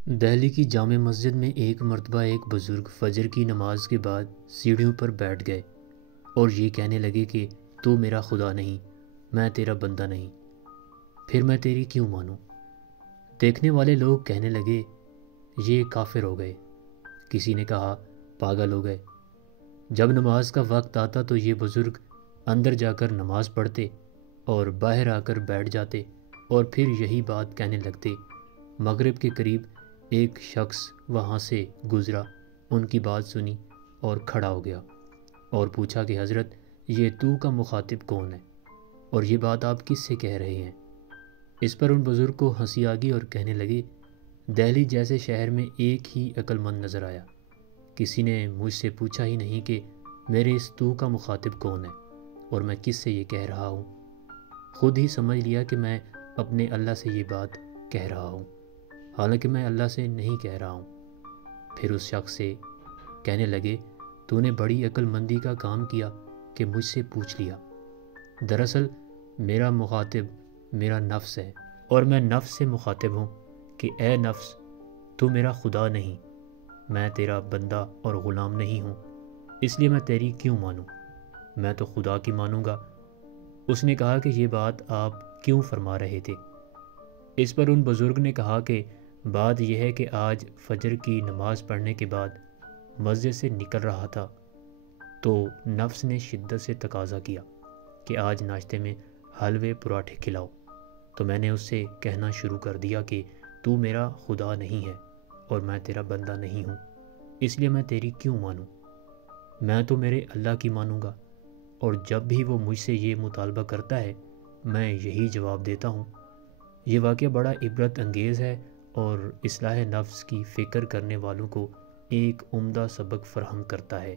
دہلی کی جامع مسجد میں ایک مرتبہ ایک بزرگ فجر کی نماز کے بعد سیڑھیوں پر بیٹھ گئے اور یہ کہنے لگے کہ تو میرا خدا نہیں، میں تیرا بندہ نہیں، پھر میں تیری کیوں مانوں؟ دیکھنے والے لوگ کہنے لگے یہ کافر ہو گئے، کسی نے کہا پاگل ہو گئے۔ جب نماز کا وقت آتا تو یہ بزرگ اندر جا کر نماز پڑھتے اور باہر آ کر بیٹھ جاتے اور پھر یہی بات کہنے لگتے۔ مغرب کے قریب ایک شخص وہاں سے گزرا، ان کی بات سنی اور کھڑا ہو گیا اور پوچھا کہ حضرت یہ تو کا مخاطب کون ہے اور یہ بات آپ کس سے کہہ رہے ہیں؟ اس پر ان بزرگ کو ہنسی آ گئی اور کہنے لگے دہلی جیسے شہر میں ایک ہی عقل مند نظر آیا، کسی نے مجھ سے پوچھا ہی نہیں کہ میرے اس تو کا مخاطب کون ہے اور میں کس سے یہ کہہ رہا ہوں، خود ہی سمجھ لیا کہ میں اپنے اللہ سے یہ بات کہہ رہا ہوں، حالانکہ میں اللہ سے نہیں کہہ رہا ہوں۔ پھر اس شخص سے کہنے لگے تو نے بڑی عقل مندی کا کام کیا کہ مجھ سے پوچھ لیا، دراصل میرا مخاطب میرا نفس ہے اور میں نفس سے مخاطب ہوں کہ اے نفس تو میرا خدا نہیں، میں تیرا بندہ اور غلام نہیں ہوں، اس لیے میں تیری کیوں مانوں، میں تو خدا کی مانوں گا۔ اس نے کہا کہ یہ بات آپ کیوں فرما رہے تھے؟ اس پر ان بزرگ نے کہا کہ بات یہ ہے کہ آج فجر کی نماز پڑھنے کے بعد مسجد سے نکل رہا تھا تو نفس نے شدت سے تقاضا کیا کہ آج ناشتے میں حلوے پراٹھے کھلاؤ، تو میں نے اس سے کہنا شروع کر دیا کہ تو میرا خدا نہیں ہے اور میں تیرا بندہ نہیں ہوں، اس لیے میں تیری کیوں مانوں، میں تو میرے اللہ کی مانوں گا، اور جب بھی وہ مجھ سے یہ مطالبہ کرتا ہے میں یہی جواب دیتا ہوں۔ یہ واقعہ بڑا عبرت انگیز ہے اور اصلاح نفس کی فکر کرنے والوں کو ایک عمدہ سبق فراہم کرتا ہے۔